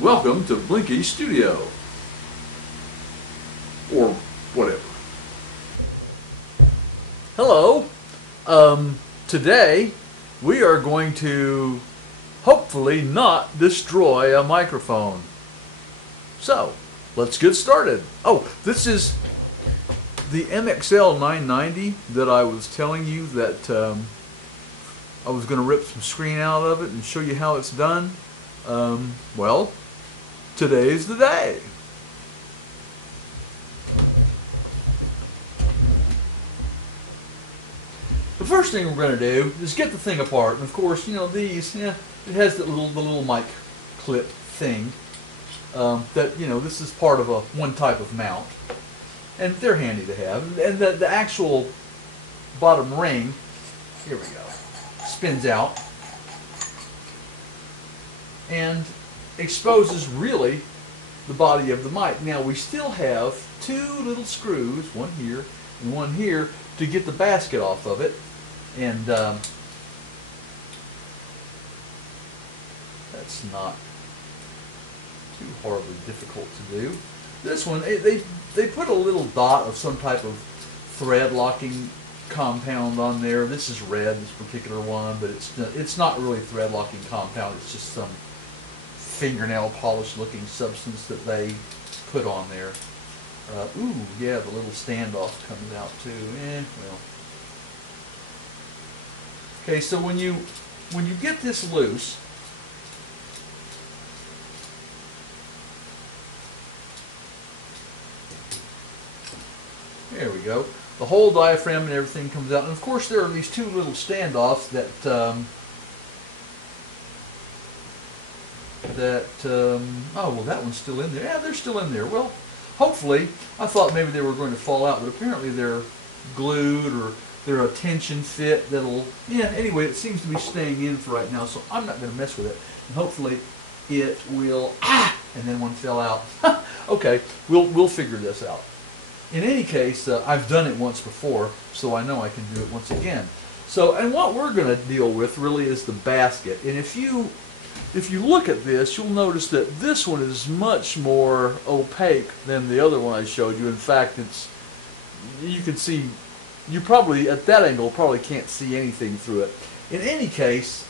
Welcome to Blinky Studio, or whatever. Hello. Today we are going to hopefully not destroy a microphone. So, let's get started. Oh, this is the MXL 990 that I was telling you that I was going to rip some screen out of it and show you how it's done. Well, today's the day. The first thing we're going to do is get the thing apart. And of course, you know, these, it has the little mic clip thing that, you know, this is part of one type of mount. And they're handy to have. And the actual bottom ring, here we go, spins out and exposes really the body of the mic. Now we still have two little screws, one here and one here, to get the basket off of it, and that's not too horribly difficult to do. This one, they put a little dot of some type of thread locking compound on there. This is red, this particular one, but it's not really thread locking compound. It's just some fingernail polish looking substance that they put on there. Ooh, yeah, the little standoff comes out too. Well. Okay, so when you get this loose, there we go. The whole diaphragm and everything comes out, and of course there are these two little standoffs that oh, well, that one's still in there. Yeah, they're still in there. Well, hopefully, I thought maybe they were going to fall out, but apparently they're glued, or they're a tension fit that'll, yeah, anyway, it seems to be staying in for right now, so I'm not going to mess with it. And hopefully it will, and then one fell out. Okay, we'll figure this out. In any case, I've done it once before, so I know I can do it once again. So, and what we're going to deal with really is the basket. And if you look at this, you'll notice that this one is much more opaque than the other one I showed you. In fact, you can see, you probably, at that angle, probably can't see anything through it. In any case,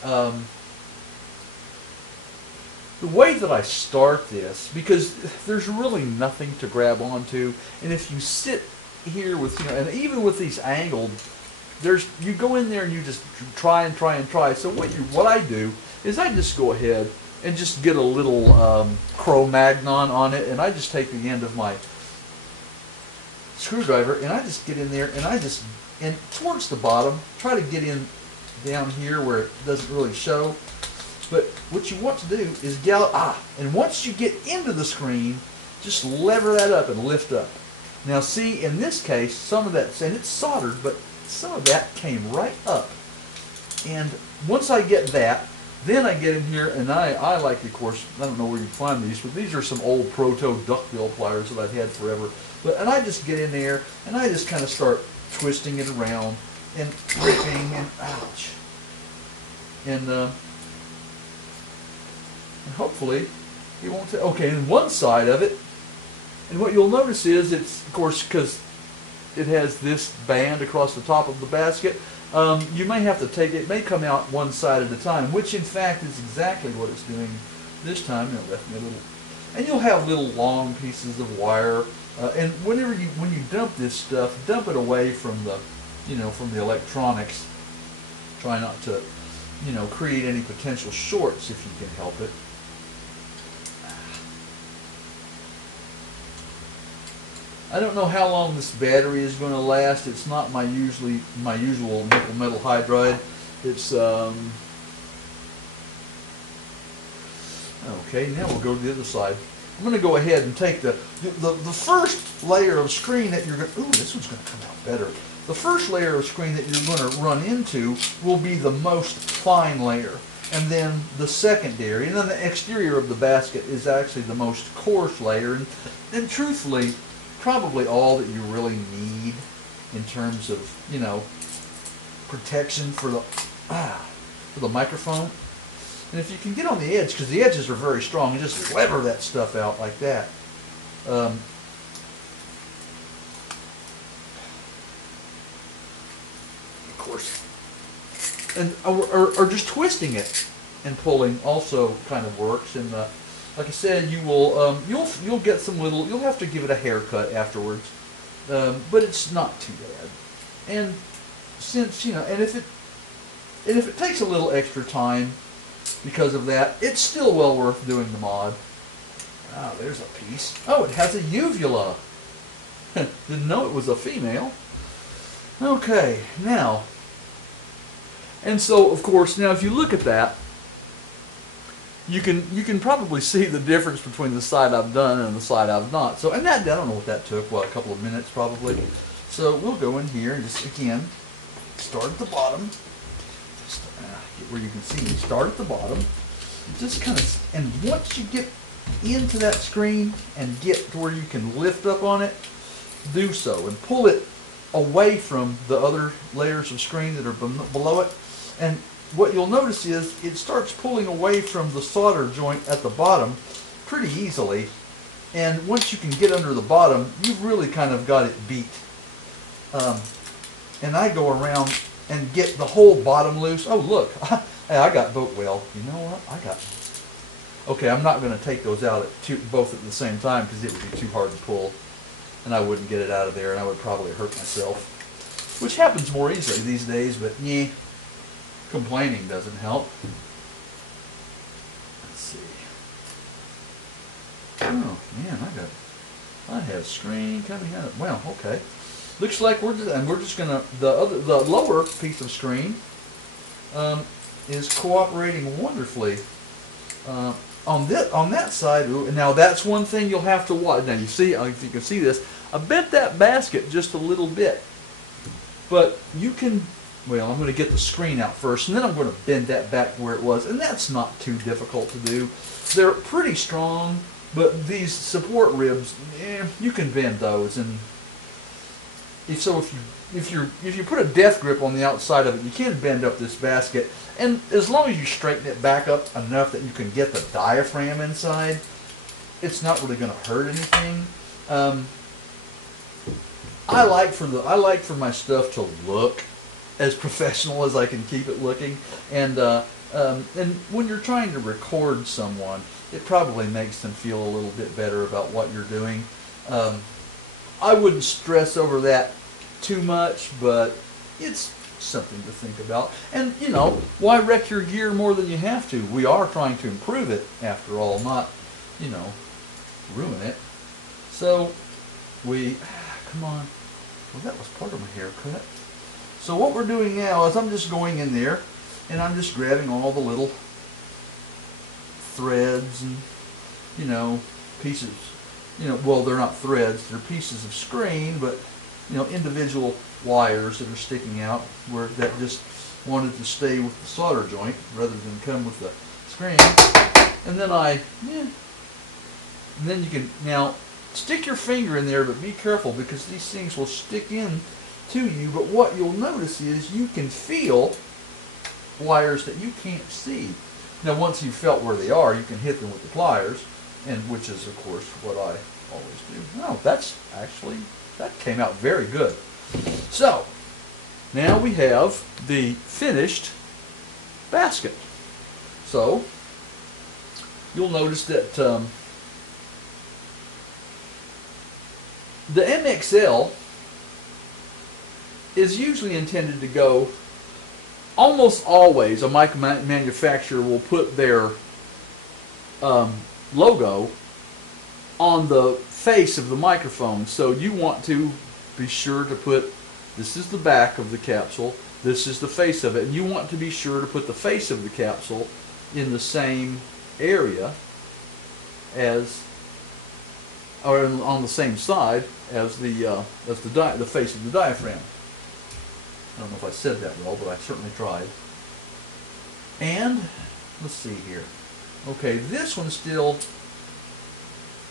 the way that I start this, because there's really nothing to grab onto, and if you sit here with, you know, and even with these angled, you go in there and you just try and try and try. So what I do is I just go ahead and just get a little Cro-Magnon on it, and I just take the end of my screwdriver and I just get in there and towards the bottom, try to get in down here where it doesn't really show. But what you want to do is and once you get into the screen, just lever that up and lift up. Now see, in this case, some of that, and it's soldered, but some of that came right up. And once I get that, then I get in here, and I like, of course, I don't know where you find these, but these are some old Proto duckbill pliers that I've had forever. And I just get in there, and I just kind of start twisting it around, and ripping, and ouch. And hopefully, it won't take, okay, and one side of it, and what you'll notice is, it's, of course, because it has this band across the top of the basket, you may have to take it, may come out one side at a time, which in fact is exactly what it's doing this time. It left me a little, and you'll have little long pieces of wire, and when you dump this stuff, dump it away from the, from the electronics. Try not to, create any potential shorts if you can help it. I don't know how long this battery is going to last. It's not my usual nickel metal hydride. It's okay. Now we'll go to the other side. I'm going to go ahead and take the first layer of screen that you're going. Ooh, this one's going to come out better. The first layer of screen that you're going to run into will be the most fine layer. and then the secondary, and then the exterior of the basket is actually the most coarse layer, and truthfully, probably all that you really need in terms of, you know, protection for the microphone. And if you can get on the edge, because the edges are very strong, and just lever that stuff out like that. Of course. And or just twisting it and pulling also kind of works. And like I said, you will you'll get some little. You'll have to give it a haircut afterwards, but it's not too bad. And since, you know, and if it takes a little extra time because of that, it's still well worth doing the mod. Ah, there's a piece. Oh, it has a uvula. Didn't know it was a female. Okay, now, and so of course, now if you look at that, you can probably see the difference between the side I've done and the side I've not. So, and that, I don't know what that took. What, a couple of minutes probably. So we'll go in here and just again start at the bottom. Just, get where you can see me. Start at the bottom. Just kind of, and once you get into that screen and get to where you can lift up on it, do so and pull it away from the other layers of screen that are below it. And what you'll notice is it starts pulling away from the solder joint at the bottom pretty easily. And once you can get under the bottom, you've really kind of got it beat. And I go around and get the whole bottom loose. Oh, look, hey, I got both. Well, you know what? I got. Okay, I'm not going to take those out both at the same time because it would be too hard to pull, and I wouldn't get it out of there, and I would probably hurt myself, which happens more easily these days. But yeah, complaining doesn't help. Let's see. Oh man, I have screen coming out. Well, okay. Looks like we're just gonna the lower piece of screen is cooperating wonderfully on that side. Now that's one thing you'll have to watch. Now you see, if you can see this, I bent that basket just a little bit, but you can. Well, I'm going to get the screen out first, and then I'm going to bend that back where it was, and that's not too difficult to do. They're pretty strong, but these support ribs, you can bend those, and if you put a death grip on the outside of it, you can bend up this basket, and as long as you straighten it back up enough that you can get the diaphragm inside, it's not really going to hurt anything. I like for my stuff to look as professional as I can keep it looking, and when you're trying to record someone, it probably makes them feel a little bit better about what you're doing. I wouldn't stress over that too much, but it's something to think about. And, you know, why wreck your gear more than you have to? We are trying to improve it, after all, not, you know, ruin it. So, come on. Well, that was part of my haircut. So what we're doing now is I'm just going in there, and I'm just grabbing all the little threads and, you know, pieces. You know, well, they're not threads, they're pieces of screen, but, you know, individual wires that are sticking out where that just wanted to stay with the solder joint rather than come with the screen. And then and then you can, now, stick your finger in there, but be careful because these things will stick in to you. But what you'll notice is you can feel wires that you can't see. Now, once you've felt where they are, you can hit them with the pliers, and which is, of course, what I always do. Oh, that came out very good. So, now we have the finished basket. So, you'll notice that the MXL is usually intended to go, almost always a mic manufacturer will put their logo on the face of the microphone. So you want to be sure to put, this is the back of the capsule, this is the face of it, and you want to be sure to put the face of the capsule in the same area as, or on the same side as the face of the diaphragm. I don't know if I said that well, but I certainly tried. And let's see here. Okay, this one still.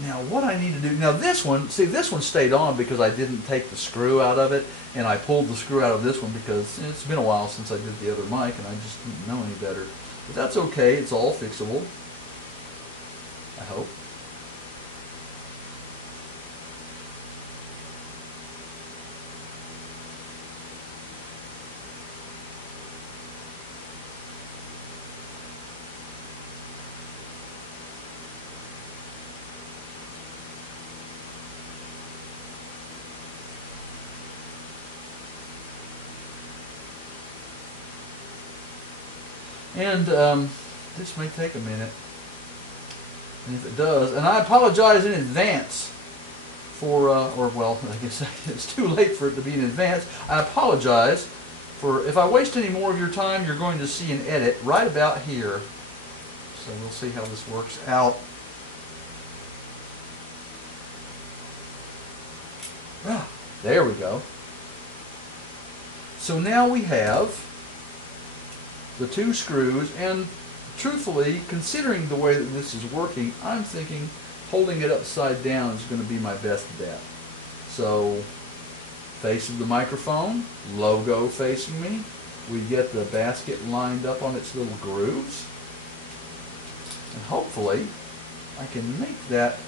Now what I need to do, now this one, see this one stayed on because I didn't take the screw out of it, and I pulled the screw out of this one because it's been a while since I did the other mic and I just didn't know any better. But that's okay, it's all fixable, I hope. And this may take a minute. And if it does, and I apologize in advance for, or well, I guess it's too late for it to be in advance. I apologize for, if I waste any more of your time, you're going to see an edit right about here. So we'll see how this works out. Ah, there we go. So now we have the two screws, and truthfully, considering the way that this is working, I'm thinking holding it upside down is going to be my best bet. So, face of the microphone, logo facing me, we get the basket lined up on its little grooves, and hopefully I can make that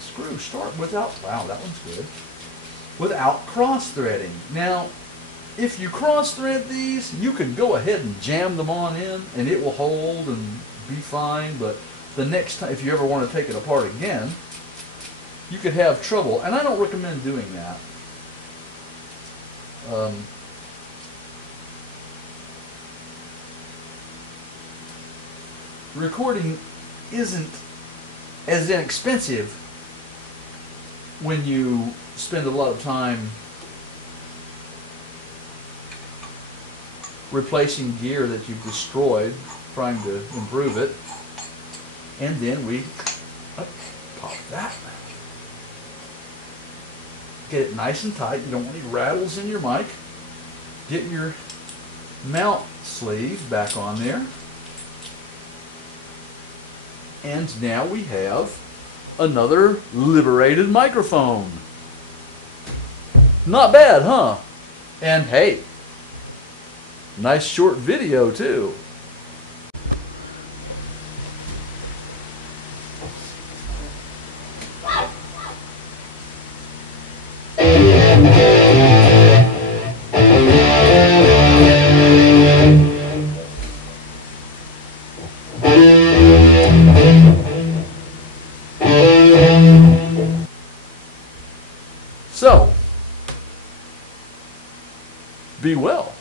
screw start without, wow, that one's good, without cross threading. Now, if you cross thread these, you can go ahead and jam them on in and it will hold and be fine, but the next time, if you ever want to take it apart again, you could have trouble, and I don't recommend doing that. Recording isn't as inexpensive when you spend a lot of time replacing gear that you've destroyed, trying to improve it. And then we pop that. Get it nice and tight. You don't want any rattles in your mic. Get your mount sleeves back on there. And now we have another liberated microphone. Not bad, huh? And hey, nice short video too. So, be well.